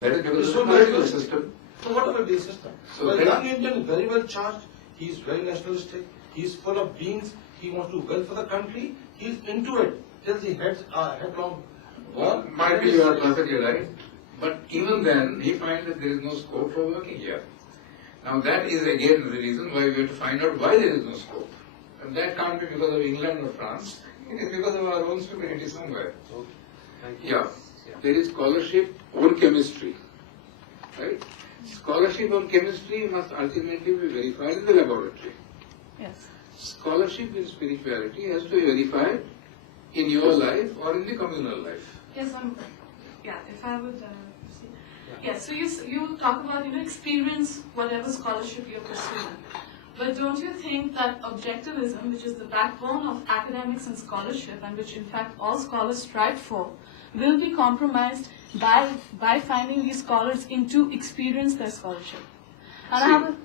That is because it's a political system. So whatever the system. So well, then- young Indian is very well charged. He is very nationalistic. He is full of beans. He wants to do well for the country. He is into it. Till he heads headlong. Well, might be you are perfectly right. But even then, he finds that there is no scope for working here. Now that is again the reason why we have to find out why there is no scope. And that can't be because of England or France. It is because of our own stupidity somewhere. Yeah. There is scholarship on chemistry. Right? Scholarship on chemistry must ultimately be verified in the laboratory. Yes. Scholarship in spirituality has to be verified in your life or in the communal life. Yes, if I would see. Yes, so you talk about, experience whatever scholarship you're pursuing. But don't you think that objectivism, which is the backbone of academics and scholarship, and which in fact all scholars strive for, will be compromised by finding these scholars in to experience their scholarship? And I have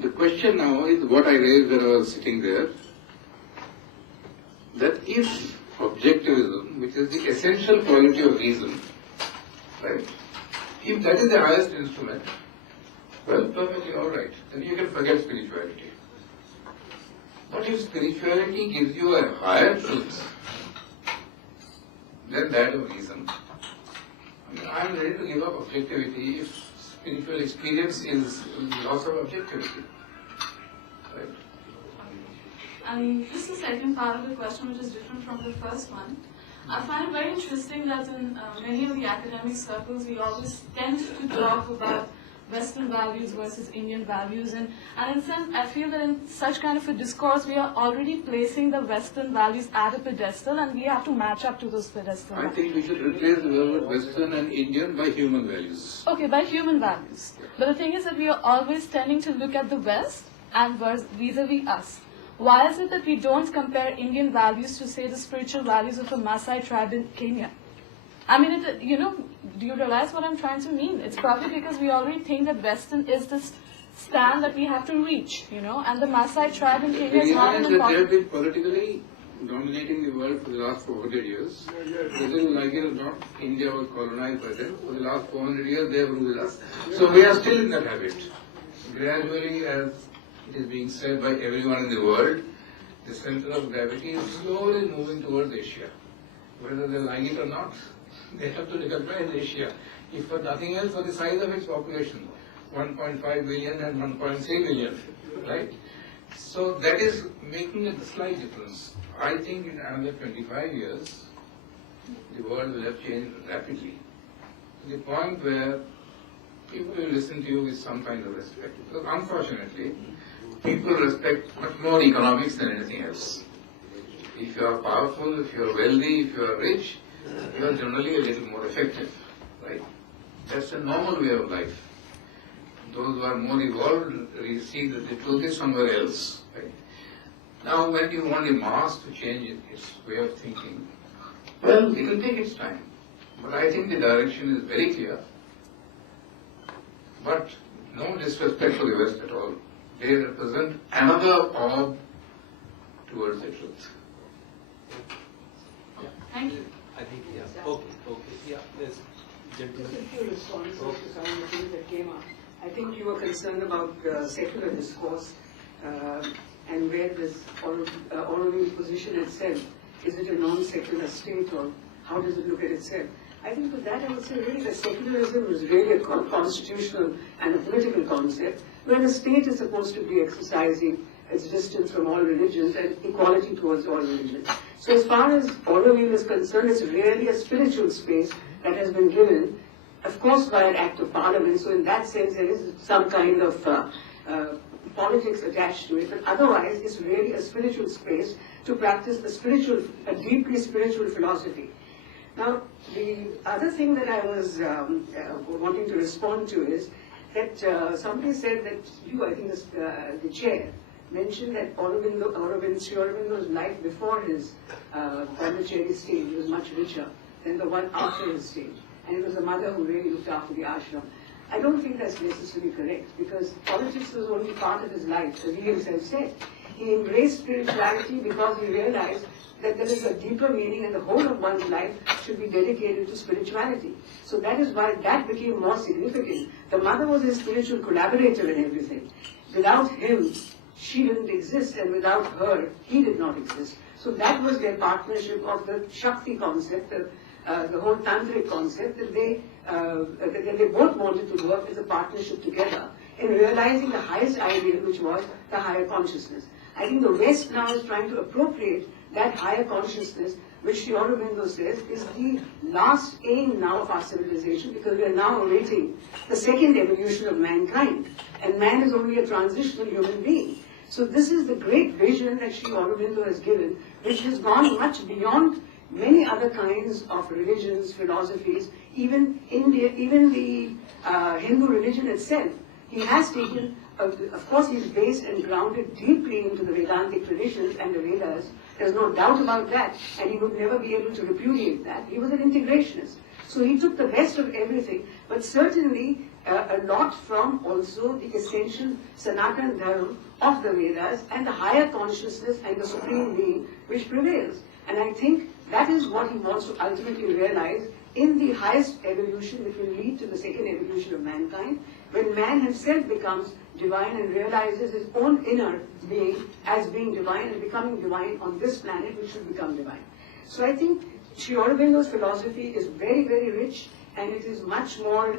The question now is what I raised when I was sitting there, that if objectivism, which is the essential quality of reason, right, if that is the highest instrument, well, perfectly all right, then you can forget spirituality. But if spirituality gives you a higher truth than that of reason, I am ready to give up objectivity if spiritual experience is loss of objectivity. Right? And this is the second part of the question, which is different from the first one. I find it very interesting that in many of the academic circles, we always tend to talk about Western values versus Indian values. And in sense, I feel that in such kind of a discourse, we are already placing the Western values at a pedestal, and we have to match up to those pedestals. I think we should replace the word Western and Indian by human values. Okay, by human values. But the thing is that we are always tending to look at the West and vis-a-vis us. Why is it that we don't compare Indian values to, say, the spiritual values of a Maasai tribe in Kenya? I mean, do you realize what I'm trying to mean? It's probably because we already think that Western is the stand that we have to reach, and the Maasai tribe in Kenya is not an That they have important... been politically dominating the world for the last 400 years. Whether you like it or not, India was colonized by them. For the last 400 years, they have ruled us. So we are still in that habit. Gradually, as it is being said by everyone in the world, the center of gravity is slowly moving towards Asia. Whether they like it or not, they have to recognize Asia. If for nothing else, for the size of its population, 1.5 billion and 1.3 billion, right? So that is making a slight difference. I think in another 25 years, the world will have changed rapidly to the point where people will listen to you with some kind of respect. Because unfortunately, people respect much more economics than anything else. If you are powerful, if you are wealthy, if you are rich, you are generally a little more effective, right? That's a normal way of life. Those who are more evolved see that the truth is somewhere else, right? Now, when you want the mass to change its way of thinking, well, it will take its time. But I think the direction is very clear. But no disrespect for the West at all. They represent another orb towards the truth. Thank you. I think, yes. Okay. Yeah, there's gentlemen. Just a few responses to some of the things that came up. I think you were concerned about secular discourse and where this Auroville's position itself. Is it a non-secular state, or how does it look at itself? I think for that I would say really that secularism is really a constitutional and a political concept where the state is supposed to be exercising its distance from all religions and equality towards all religions. So as far as Auroville is concerned, it's really a spiritual space that has been given, of course, by an act of parliament. So in that sense, there is some kind of politics attached to it. But otherwise, it's really a spiritual space to practice a deeply spiritual philosophy. Now, the other thing that I was wanting to respond to is that somebody said that I think the chair, mentioned that Sri Aurobindo's life before his Brahmachari stage was much richer than the one after his stage. And it was a mother who really looked after the ashram. I don't think that's necessarily correct, because politics was only part of his life, as he himself said. He embraced spirituality because he realized that there is a deeper meaning and the whole of one's life should be dedicated to spirituality. So that is why that became more significant. The mother was his spiritual collaborator in everything. Without him, she didn't exist, and without her, he did not exist. So that was their partnership of the Shakti concept, the whole tantric concept, that they both wanted to work as a partnership together in realizing the highest ideal, which was the higher consciousness. I think the West now is trying to appropriate that higher consciousness, which Sri Aurobindo says is the last aim now of our civilization, because we are now awaiting the second evolution of mankind, and man is only a transitional human being. So this is the great vision that Sri Aurobindo has given, which has gone much beyond many other kinds of religions, philosophies, even India, even the Hindu religion itself. He has taken, of course he's based and grounded deeply into the Vedantic traditions and the Vedas. There's no doubt about that, and he would never be able to repudiate that. He was an integrationist. So he took the best of everything, but certainly a lot from also the essential Sanatana Dharma of the Vedas and the higher consciousness and the Supreme Being which prevails. And I think that is what he wants to ultimately realize in the highest evolution, which will lead to the second evolution of mankind, when man himself becomes divine and realizes his own inner being as being divine and becoming divine on this planet, which should become divine. So I think Sri Aurobindo's philosophy is very, very rich, and it is much more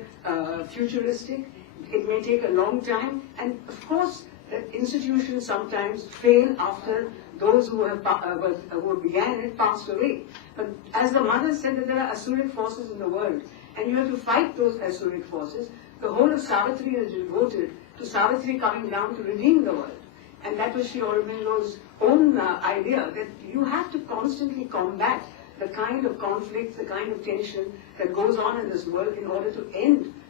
futuristic. It may take a long time, and of course, the institutions sometimes fail after those who began it passed away. But as the mother said, that there are asuric forces in the world, and you have to fight those asuric forces. The whole of Savitri is devoted to Savitri coming down to redeem the world. And that was Sri Aurobindo's own idea, that you have to constantly combat the kind of conflict, the kind of tension that goes on in this world in order to end